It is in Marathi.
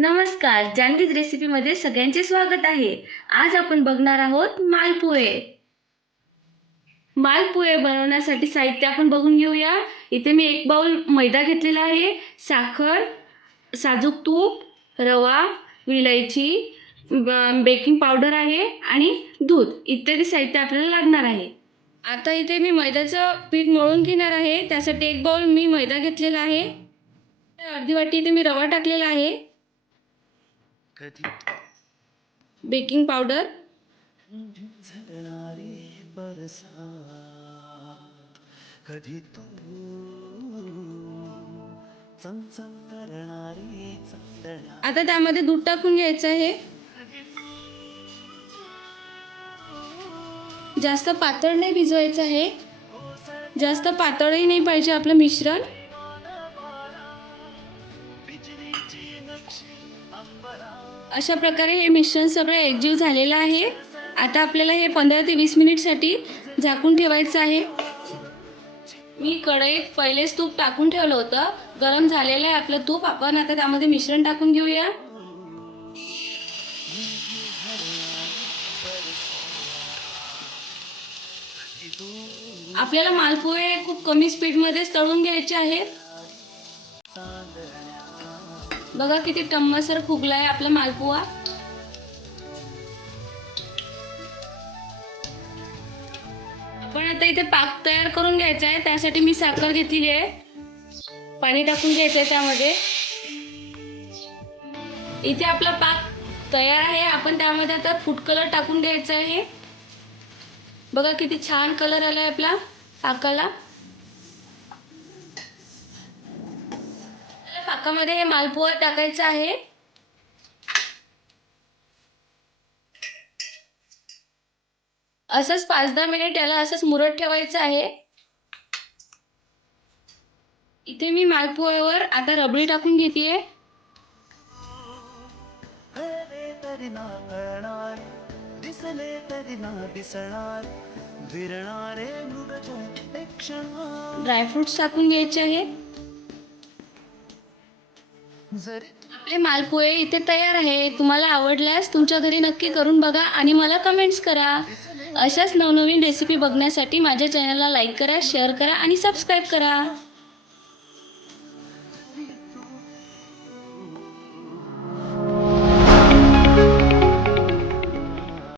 नमस्कार, जान्हवीज रेसिपीमध्ये सगळ्यांचे स्वागत आहे. आज आपण बघणार आहोत मालपोहे. मालपोहे बनवण्यासाठी साहित्य आपण बघून घेऊया. इथे मी 1 बाउल मैदा घेतलेला आहे, साखर, साजूक तूप, रवा, विलायची, बेकिंग पावडर आहे आणि दूध इत्यादी साहित्य आपल्याला लागणार आहे. आता इथे मी मैद्याचं पीठ मळून घेणार आहे. त्यासाठी 1 बाउल मी मैदा घेतलेला आहे. अर्धी वाटी इथे मी रवा टाकलेला आहे. बेकिंग पावडर, आता त्यामध्ये दूध टाकून घ्यायचं आहे. जास्त पातळ नाही भिजवायचं आहे, जास्त पातळही नाही पाहिजे आपलं मिश्रण. अशा प्रकारे हे मिश्रण सगळं एकजीव झालेलं आहे. आता आपल्याला हे 15 ते 20 मिनिटसाठी झाकून ठेवायचं आहे. मी कढईत पहिलेच तूप टाकून ठेवलं होतं. गरम झालेलं आहे आपलं तूप. आपण आता त्यामध्ये मिश्रण टाकून घेऊया. आपल्याला मालपोहे खूप कमी स्पीडमध्येच तळून घ्यायचे आहेत. बघा किती टम्मसर फुगलाय आपला मालपोहा. आपण आता इथे पाक तयार करून घ्यायचा आहे. त्यासाठी मी साखर घेतली आहे. पाणी टाकून घ्यायचं आहे त्यामध्ये. इथे आपला पाक तयार आहे. आपण त्यामध्ये आता फूड कलर टाकून घ्यायचा आहे. बघा किती छान कलर आलाय आपला पाकाला. पाकामध्ये हे मालपोहा टाकायचं आहे. असंच 5-10 मिनिट याला असंच मुरत ठेवायचं आहे. इथे मी मालपोह्यावर आता रबडी टाकून घेतेय. ड्रायफ्रुट्स टाकून घ्यायचे आहेत. आपले मालपोहे इथे तयार आहे. तुम्हाला आवडल्यास तुमच्या घरी नक्की करून बघा आणि मला कमेंट्स करा. अशाच नवनवीन रेसिपी बघण्यासाठी माझ्या चॅनलला लाईक करा, शेअर करा आणि सबस्क्राईब करा.